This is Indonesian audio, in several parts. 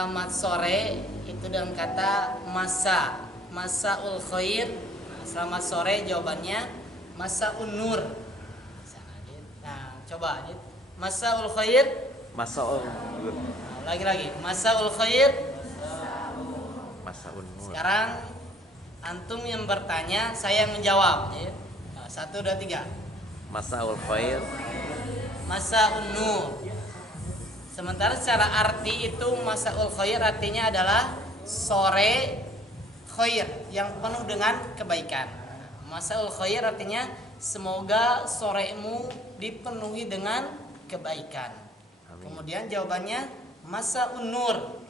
selamat sore itu dengan kata masaul khair. Selamat sore jawabannya masaun nur. Nah, coba masaul khair. Masaul. Lagi masaul khair. Masaun nur. Sekarang antum yang bertanya, saya yang menjawab. Nah, 1, 2, 3. Masaul khair. Masaun nur. Sementara secara arti itu masaul khair artinya adalah sore khair yang penuh dengan kebaikan. Masaul khair artinya semoga soremu dipenuhi dengan kebaikan. Amin. Kemudian jawabannya masaun nur,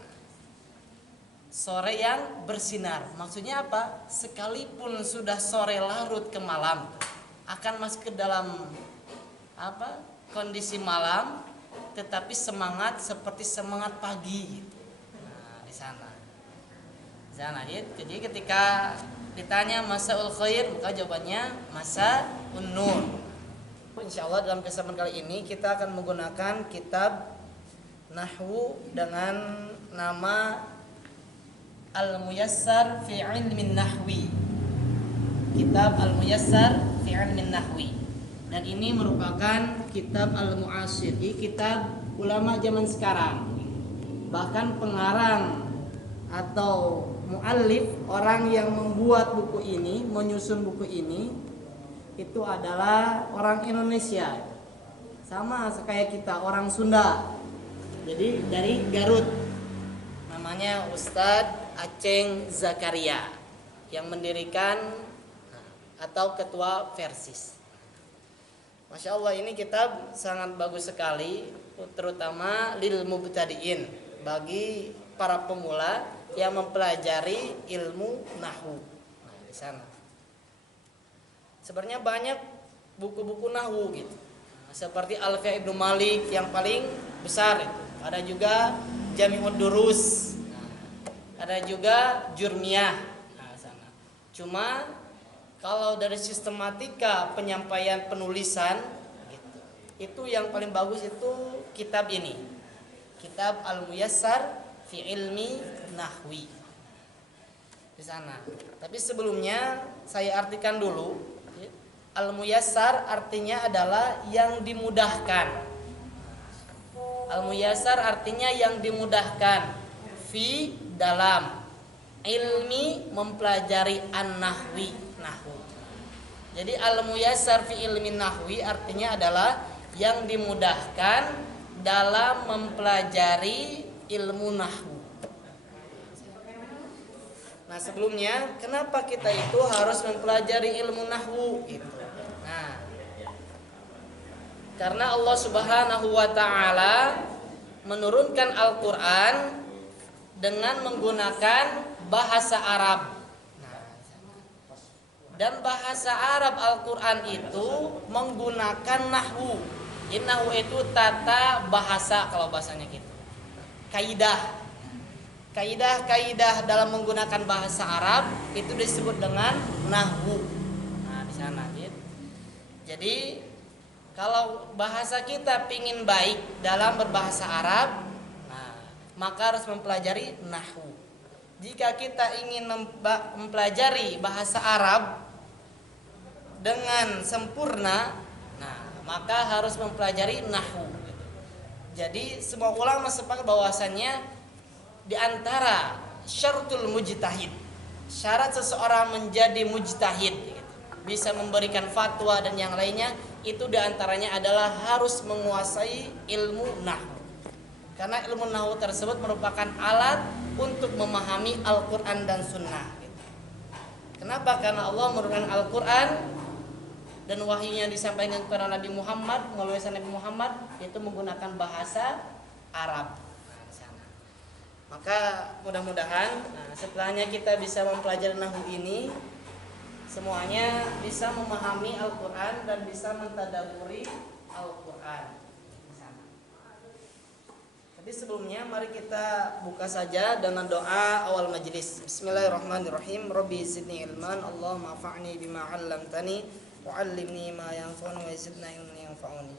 sore yang bersinar. Maksudnya apa? Sekalipun sudah sore larut ke malam, akan masuk ke dalam kondisi malam, tetapi semangat seperti semangat pagi. Nah, di sana jadi ketika ditanya masaul khair, maka jawabannya masaun nur. Insyaallah dalam kesempatan kali ini kita akan menggunakan kitab Nahwu dengan nama Al-Muyassar fi Ilmin Nahwi. Kitab Al-Muyassar fi Ilmin Nahwi. Dan ini merupakan kitab Al-Mu'asir, kitab ulama zaman sekarang. Bahkan pengarang atau muallif, orang yang membuat buku ini, menyusun buku ini, itu adalah orang Indonesia. Sama kayak kita, orang Sunda. Jadi dari Garut. Namanya Ustadz Aceng Zakaria yang mendirikan atau ketua Versis. Masya Allah, ini kitab sangat bagus sekali, terutama lil mubtadiin, bagi para pemula yang mempelajari ilmu nahwu. Nah, di sana sebenarnya banyak buku-buku nahwu gitu. Seperti Alfiyah Ibnu Malik yang paling besar itu. Ada juga Jami'ud Durus. Ada juga Jurmiyah. Nah, sana. Cuma kalau dari sistematika penyampaian penulisan gitu, itu yang paling bagus itu kitab ini. Kitab Al-Muyassar fi Ilmi Nahwi. Di sana. Tapi sebelumnya saya artikan dulu. Al-Muyassar artinya adalah yang dimudahkan. Al-Muyassar artinya yang dimudahkan. Fi dalam ilmi mempelajari an-nahwi. Nahwu. Jadi al-muyassar fi ilmin nahwi artinya adalah yang dimudahkan dalam mempelajari ilmu nahwu. Nah, sebelumnya kenapa kita itu harus mempelajari ilmu nahwu gitu. Nah, karena Allah Subhanahu wa taala menurunkan Al-Qur'an dengan menggunakan bahasa Arab. Dan bahasa Arab Al-Quran itu menggunakan nahwu. Jadi nahwu itu tata bahasa kalau bahasanya gitu. Kaidah dalam menggunakan bahasa Arab itu disebut dengan nahwu. Nah, di sana gitu. Jadi kalau bahasa kita pingin baik dalam berbahasa Arab, nah, maka harus mempelajari nahwu. Jika kita ingin mempelajari bahasa Arab dengan sempurna, nah maka harus mempelajari nahwu. Jadi semua ulama sepakat bahwasannya di antara syaratul mujtahid, syarat seseorang menjadi mujtahid, bisa memberikan fatwa dan yang lainnya, itu di antaranya adalah harus menguasai ilmu nahwu. Karena ilmu nahwu tersebut merupakan alat untuk memahami Al-Quran dan Sunnah. Kenapa? Karena Allah menurunkan Al-Quran dan wahyunya disampaikan kepada Nabi Muhammad melalui Nabi Muhammad itu menggunakan bahasa Arab. Maka mudah-mudahan setelahnya kita bisa mempelajari nahwu ini, semuanya bisa memahami Al-Quran dan bisa mentadaburi Al-Quran. Tapi sebelumnya mari kita buka saja dengan doa awal majelis. Bismillahirrahmanirrahim. Rabbi zidni ilman, Allahumma fa'ni bima 'allamtani wa'allimni ma yanfa'uni wa zidni ilman yanfa'uni.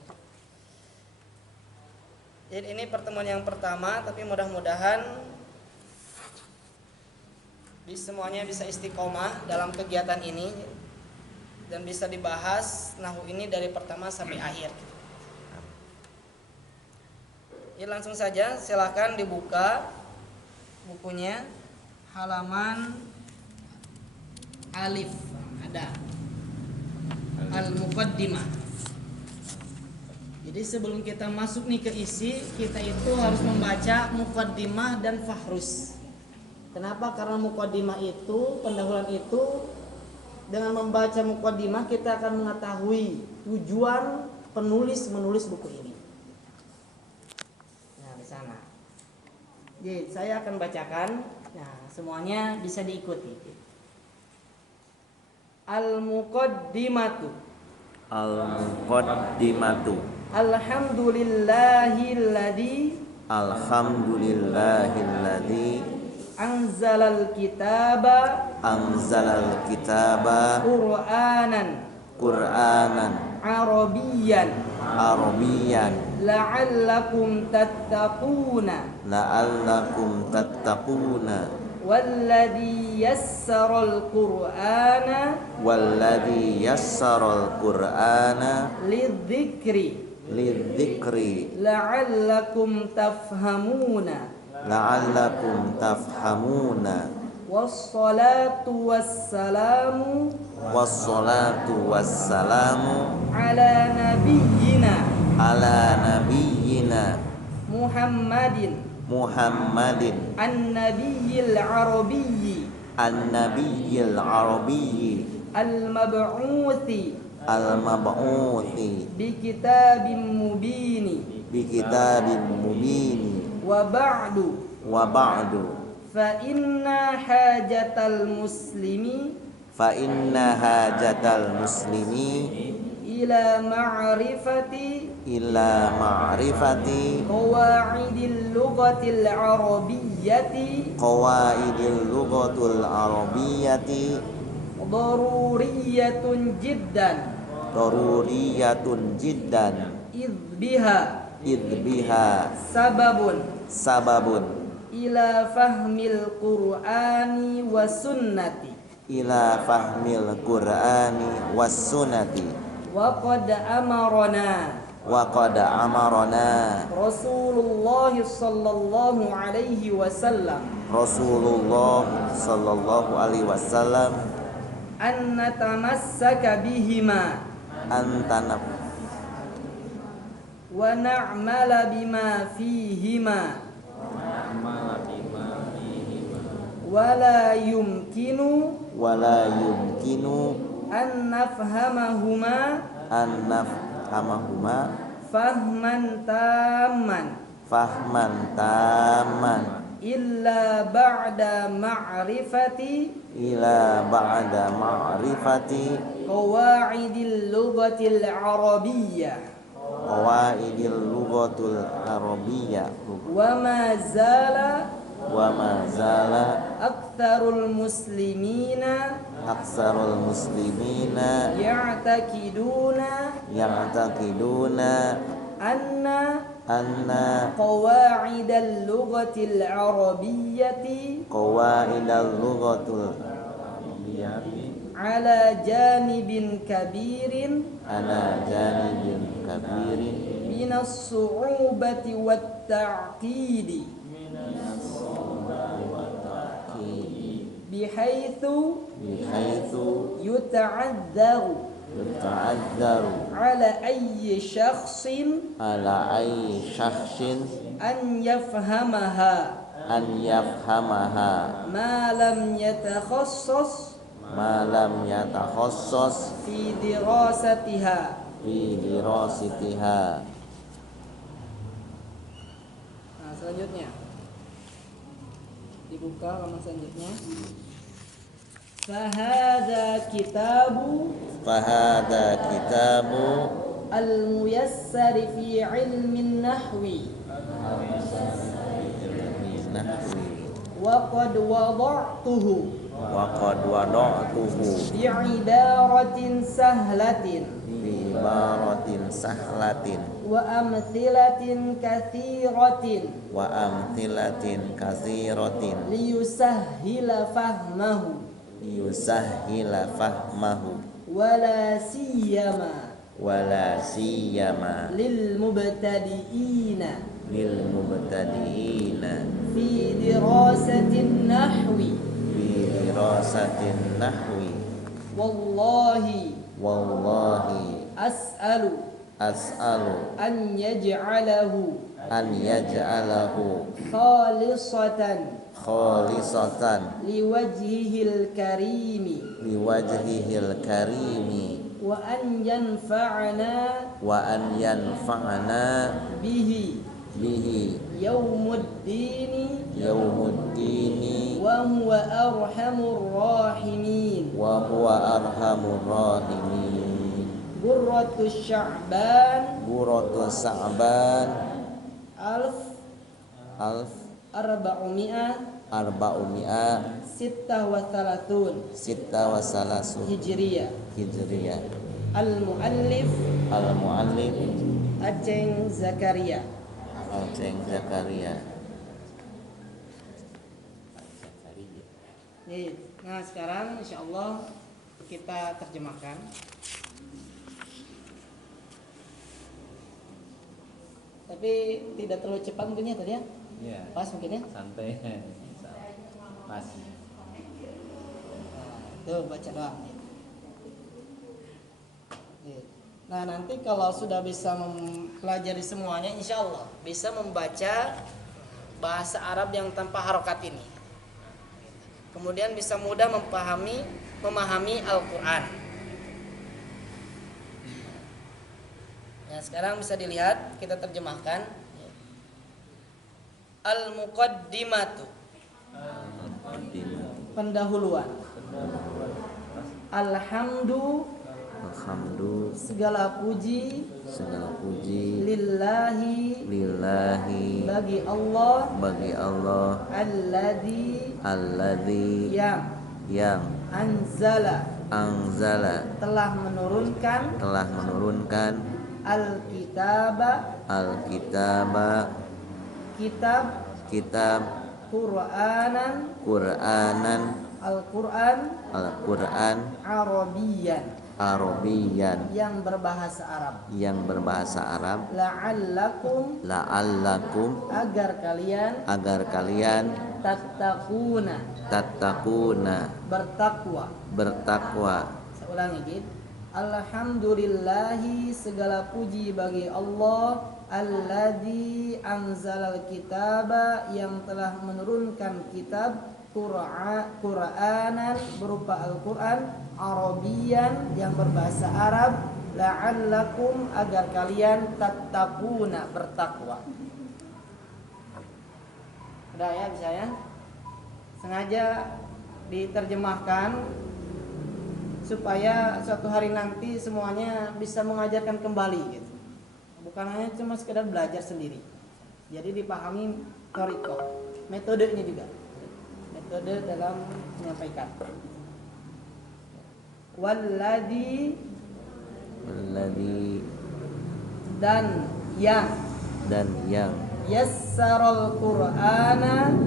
Jadi ini pertemuan yang pertama, tapi mudah-mudahan Jadi semuanya bisa istiqomah dalam kegiatan ini dan bisa dibahas nahwu ini dari pertama sampai akhir. Ya, langsung saja silakan dibuka bukunya halaman alif, ada al-muqaddimah. Jadi sebelum kita masuk nih ke isi, kita itu harus membaca muqaddimah dan fahrus. Kenapa? Karena muqaddimah itu, pendahuluan itu, dengan membaca muqaddimah kita akan mengetahui tujuan penulis menulis buku ini. Nah, di sana. Jadi saya akan bacakan. Nah, semuanya bisa diikuti. Al-muqaddimatu. Al-muqaddimatu. Alhamdulillahilladzi anzalal kitaba Qur'anan Arabiyyan la'allakum tattaquna walladzi yassaral Qur'ana lidzikri la'allakum tafhamuna wassalatu wassalamu ala nabiyyina Muhammadin an-nabiyyil arabiyyi al-mab'uthi bi kitabin mubini wa ba'du fa inna hajatal muslimi ila ma'rifati qawaidil lughatil arabiyyati daruriyatun jiddan idh biha sababun ila fahmil qur'ani was sunnati wa qad amarana Rasulullah sallallahu alaihi wasallam an natamassaka bihima wa na'mala bima fihima wala yumkinu an nafhamahuma fahman tamman illa ba'da ma'rifati qawaidil lughatil arabiyyah wa ma zala aktsarul muslimina ya'taqiduna anna qawaidal lughatil arabiyyati ala janibin kabirin minas su'ubati wat ta'qidi bihaitsu yuta'adzaru ala ayyi shakhsin an yafhamaha ma lam yatakhassas fi dirasatiha. Nah, selanjutnya dibuka halaman selanjutnya. Fahadha kitabu al-muyassar fi ilmin nahwi wa qad wada'tuhu bi'ibaratin sahlatin amthilatin katsiratin wa amthilatin katsiratin liyusahhila fahmahu yusahhila fahmahu wala siyama lil mubtadi'ina fi dirasatin nahwi wallahi as'alu an yaj'alahu khalisatan liwajhihil karimi wa an yanfa'ana bihi yawmuddini wa huwa arhamur rahimin Gurratus Sya'ban alf arba'umi'a sittah wa salasun Hijriyah. Al-muallif Aceng Zakaria. Nah sekarang insyaallah kita terjemahkan. Tapi tidak terlalu cepat mungkin ya tadi ya? Iya. Pas mungkin ya? Santai. Pas. Tuh baca doang. Nah nanti kalau sudah bisa mempelajari semuanya, insya Allah bisa membaca bahasa Arab yang tanpa harokat ini. Kemudian bisa mudah memahami Al-Quran. Nah sekarang bisa dilihat, kita terjemahkan. Al-Muqaddimatu, pendahuluan. Alhamdu, segala puji lillahi, bagi Allah, alladzi, yang anzala, telah menurunkan Alkitaba, kitab Qur'anan, Al-Qur'an Arabiyan, yang berbahasa Arab, la'allakum, agar kalian tattaquna, bertakwa. Saya ulangi gitu. Alhamdulillahi, segala puji bagi Allah, alladzi anzalal kitaba, yang telah menurunkan kitab Qur'anan, berupa Al-Qur'an, Arabiyan, yang berbahasa Arab, la'allakum, agar kalian tattaquna, bertakwa. Udah ya, bisa ya? Sengaja diterjemahkan supaya suatu hari nanti semuanya bisa mengajarkan kembali gitu. Bukan hanya cuma sekedar belajar sendiri. Jadi dipahami thariqah, metodenya juga. Metode dalam menyampaikan. Walladzi, dan yang yassarul Qur'ana,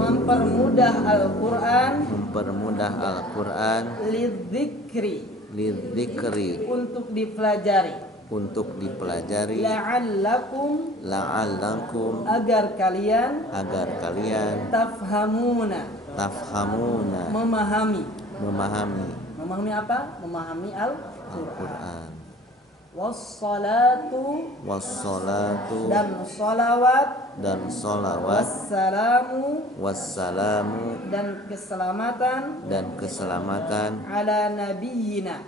mempermudah Al-Qur'an, lidzikri, untuk dipelajari, la'allakum, agar kalian tafhamuna, memahami apa? Memahami Al-Qur'an. Wassalatu, dan salawat, wassalamu, dan keselamatan, ala nabiyyina,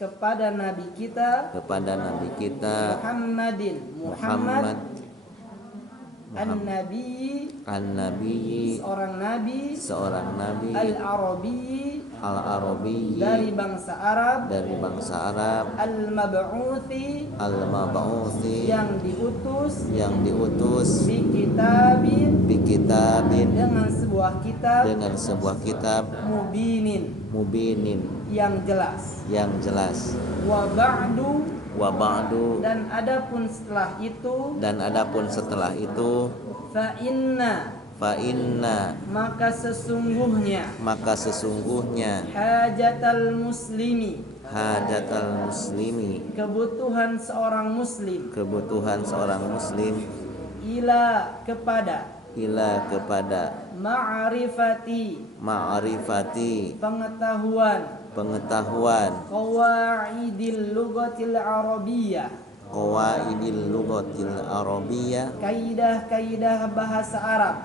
kepada nabi kita, Muhammad An-Nabi, seorang nabi, Al-Arabi, dari bangsa Arab, Al-Mab'uthi, yang diutus, bi kitabin, dengan sebuah sebuah kitab mubinin yang jelas. Wa ba'du dan adapun setelah itu fa inna maka sesungguhnya hajatal muslimi kebutuhan seorang muslim ila kepada ma'rifati pengetahuan qawaidil lughatil arabiyyah kaidah bahasa Arab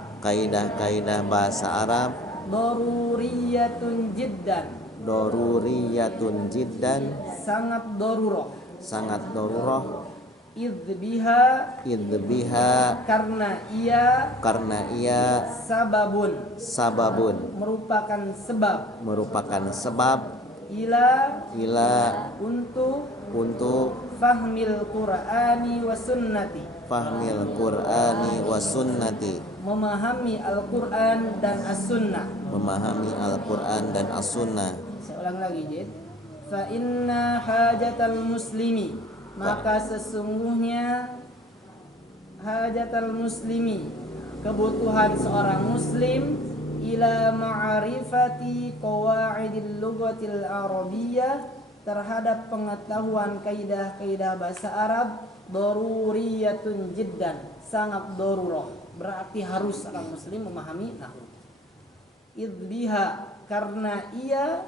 daruriyatun jiddan sangat darurah idbiha karena ia sababun merupakan sebab ila untuk fahmil Qur'ani wa sunnati memahami Al-Qur'an dan As-Sunnah. Saya ulang lagi, Jid. Fa inna hajatal muslimi maka sesungguhnya hajatal muslimi kebutuhan seorang muslim ila ma'rifati qawaidil lughatil arabiyyah terhadap pengetahuan kaidah-kaidah bahasa Arab daruriyatun jiddan sangat darurah berarti harus seorang muslim memahami nahwu idbiha karena ia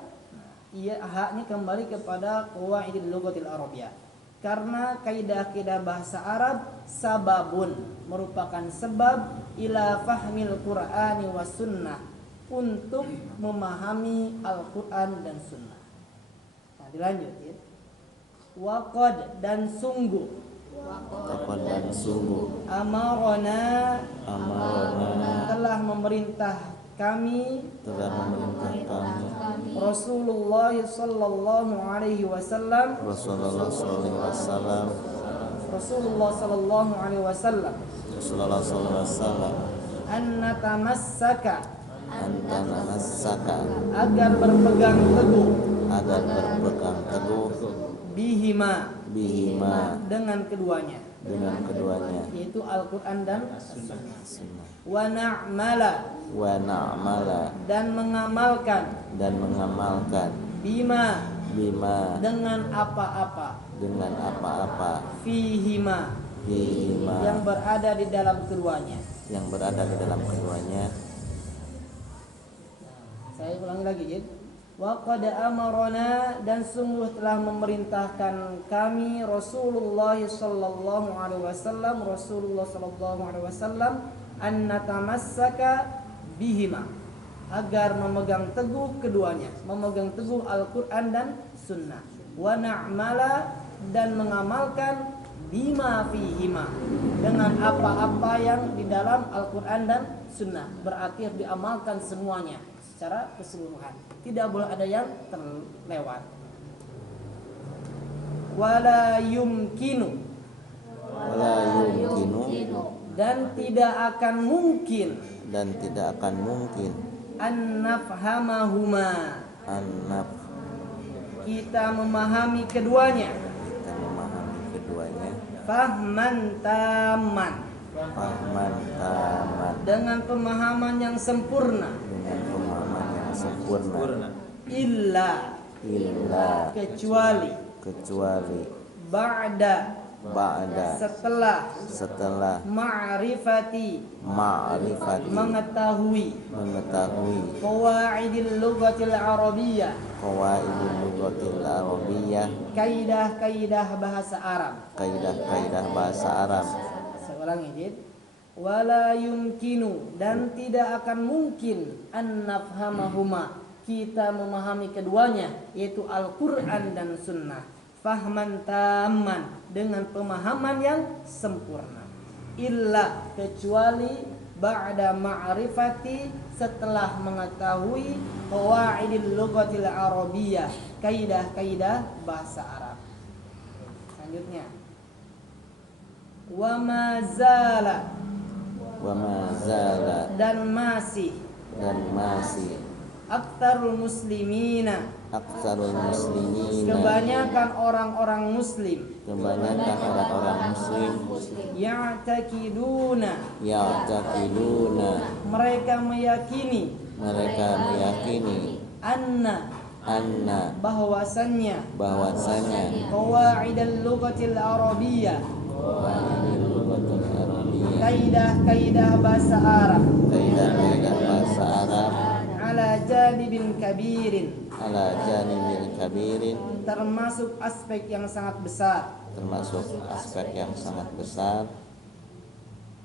haknya kembali kepada qawaidil lughatil arabiyyah karena kaidah-kaidah bahasa Arab sababun merupakan sebab ila fahmil Qur'ani was sunnah untuk memahami Al-Qur'an dan sunnah. Nah, dilanjut ya. Waqad dan sungguh amarona telah memerintah kami Rasulullah sallallahu alaihi wasallam an natamassaka agar berpegang teguh bihima dengan keduanya yaitu Al-Qur'an dan As-Sunnah. Wa na'mala dan mengamalkan bima dengan apa-apa fihima yang berada di dalam keduanya. Saya ulangi lagi, Jid. Wa qad amarona dan sungguh telah memerintahkan kami Rasulullah sallallahu alaihi wasallam an natamassaka bihima agar memegang teguh keduanya, memegang teguh Al-Qur'an dan Sunnah. Wa na'mala dan mengamalkan bima fihima dengan apa-apa yang di dalam Al-Qur'an dan Sunnah. Berarti harus diamalkan semuanya secara keseluruhan. Tidak boleh ada yang terlewat. Wala yumkinu dan tidak akan mungkin an-nafhamahuma kita memahami keduanya fahman taman dengan pemahaman yang sempurna illa kecuali ba'da setelah ma'rifati mengetahui qawaidil lughatil arabiyyah kaidah bahasa Arab. Saya ulangi, Jid. Wala yumkinu dan tidak akan mungkin an nafhamahuma kita memahami keduanya yaitu Al-Qur'an dan Sunnah fahman tamman dengan pemahaman yang sempurna illa kecuali ba'da ma'rifati setelah mengetahui qawaidil lughatil arabiyyah kaidah bahasa Arab. Selanjutnya wa ma zala dan masih dan masih aktsarul muslimina, aksarul muslimina, kebanyakan orang-orang muslim, kebanyakan orang-orang muslim, ya'taqiduna, ya'taqiduna, mereka meyakini, anna, bahwasannya qawaidal lughatil arabiyyah, kaidah-kaidah bahasa Arab, bahasa Arab, ala janibin kabirin, termasuk aspek yang sangat besar,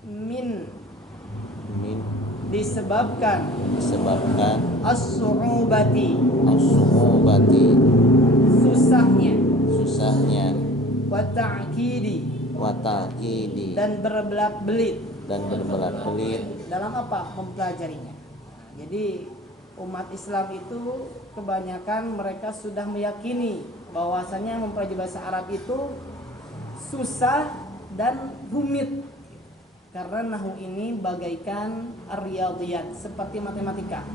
min, disebabkan as-su'ubati, susahnya, wa ta'kidi, dan berbelat-belit dalam apa? Mempelajarinya. Jadi umat Islam itu kebanyakan mereka sudah meyakini bahwasanya mempelajari bahasa Arab itu susah dan rumit, karena nahwu ini bagaikan riyadhiyat, seperti matematika.